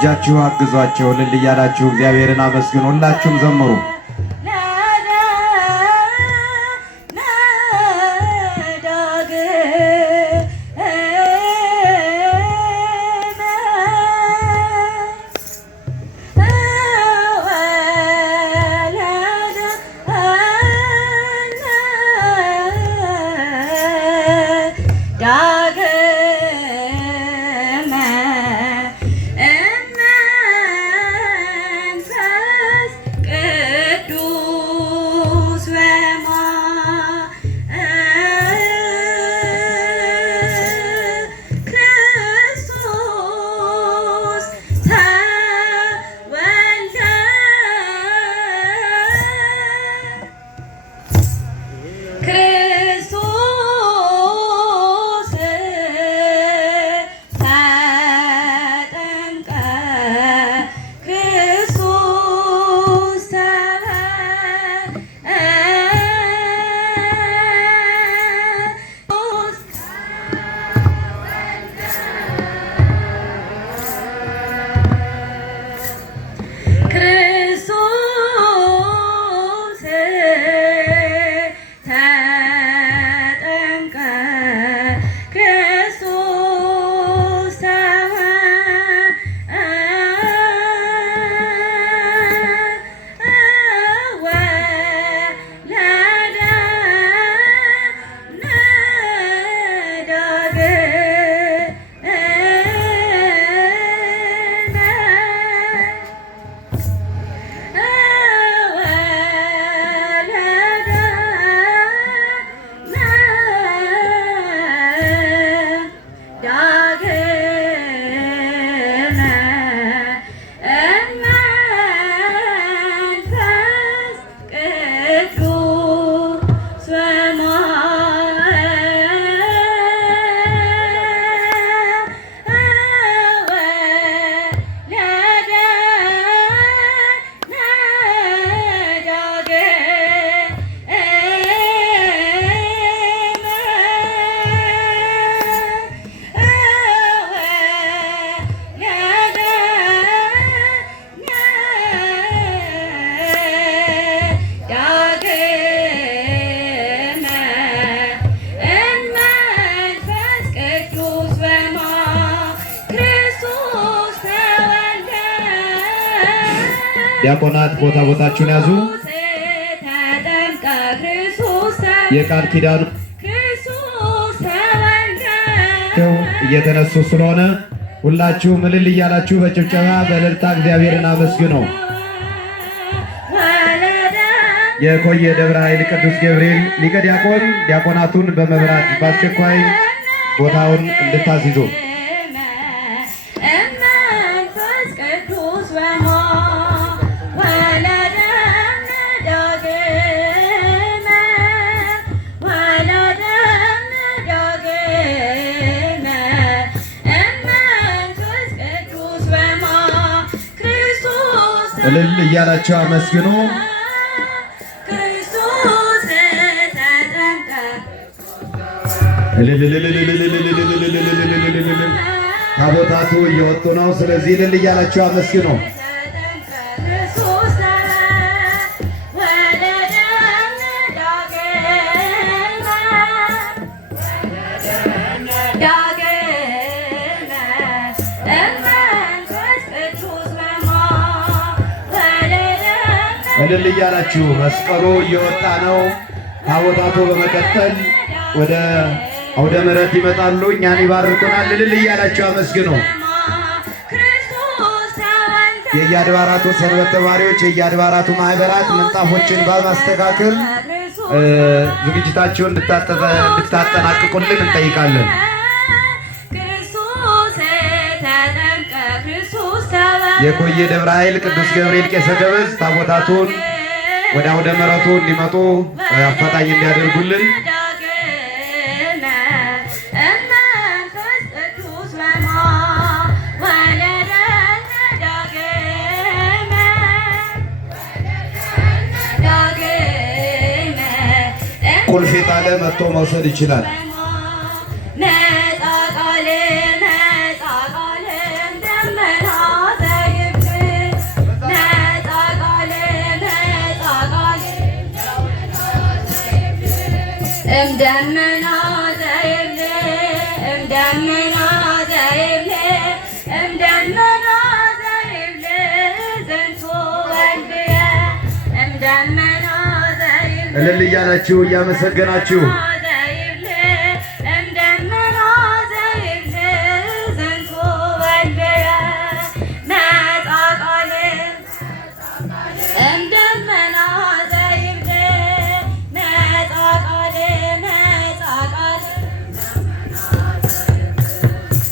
እጃችሁ አግዟቸው። እልል እያላችሁ እግዚአብሔርን አመስግኑ። ሁላችሁም ዘምሩ። ዲያቆናት ቦታችሁን ያዙ። የቃል ኪዳኑ እየተነሱ ስለሆነ ሁላችሁም እልል እያላችሁ በጭብጨባ በእልልታ እግዚአብሔርን አመስግኑ። የኮየ ደብረ ኃይል ቅዱስ ገብርኤል ሊቀ ዲያቆን ዲያቆናቱን በመብራት በአስቸኳይ ቦታውን እንድታስይዙ እልል እያላችሁ አመስግኑ። ታቦታቱ እየወጡ ነው። ስለዚህ እልል እያላችሁ አመስግኑ። እልል እያላችሁ መስቀሉ እየወጣ ነው። ታቦታቱ በመቀጠል ወደ አውደ ምሕረት ይመጣሉ። እኛን ይባርኩናል። እልል እያላችሁ አመስግኑ። የየአድባራቱ ሰንበት ተማሪዎች፣ የየአድባራቱ ማህበራት ምንጣፎችን በማስተካከል ዝግጅታችሁን እንድታጠናቅቁልን እንጠይቃለን። የኮየ ደብረ ኃይል ቅዱስ ገብርኤል ቄሰ ገበዝ ታቦታቱን ወደ አውደ ምሕረቱ እንዲመጡ አፋጣኝ እንዲያደርጉልን ቁልፍ የጣለ መጥቶ መውሰድ ይችላል። ነፃ ቃል ደመና እምደመና ዘይብለ እምደመና ዘይብለ እምደመና ዘይብለ ዘንቶ ወልድየ እምደመና ዘይብለ እልል እያላችሁ እያመሰገናችሁ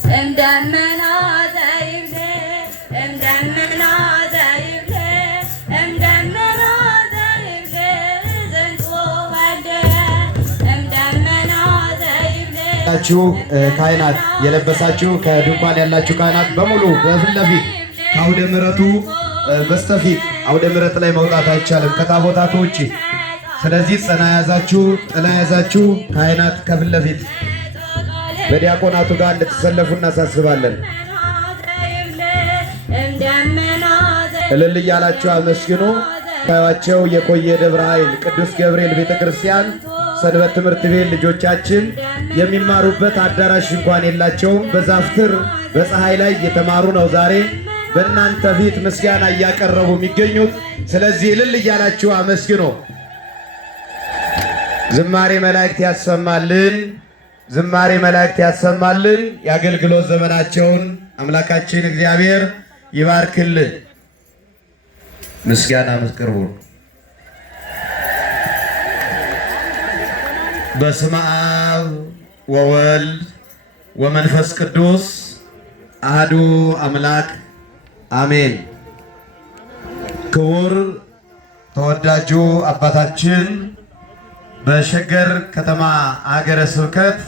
እምደመና ዘይብለ እምደመና ዘይብለ እምደመና ዘይብለ ዘንቶ ወልድየ እምደመና ዘይብለ ካህናት የለበሳችሁ ከድንኳን ያላችሁ ካህናት በሙሉ በፊት ለፊት ከአውደ ምሕረቱ በስተፊት አውደ ምሕረት ላይ መውጣት አይቻልም ከታቦታቱ ውጪ። ስለዚህ ጽና ያዛችሁ ጥላ ያዛችሁ ካህናት ከፊት ለፊት በዲያቆናቱ ጋር እንድትሰለፉ እናሳስባለን። እልል እያላችሁ አመስግኑ። ታዩአቸው የቆየ ደብረ ኃይል ቅዱስ ገብርኤል ቤተክርስቲያን ሰንበት ትምህርት ቤት ልጆቻችን የሚማሩበት አዳራሽ እንኳን የላቸውም። በዛፍ ስር በፀሐይ ላይ እየተማሩ ነው ዛሬ በእናንተ ፊት ምስጋና እያቀረቡ የሚገኙት። ስለዚህ እልል እያላችሁ አመስግኑ። ዝማሬ መላእክት ያሰማልን። ዝማሬ መላእክት ያሰማልን። የአገልግሎት ዘመናቸውን አምላካችን እግዚአብሔር ይባርክልን። ምስጋና መስቀርቡ በስመ አብ ወወልድ ወመንፈስ ቅዱስ አሐዱ አምላክ አሜን። ክቡር ተወዳጁ አባታችን በሸገር ከተማ ሀገረ ስብከት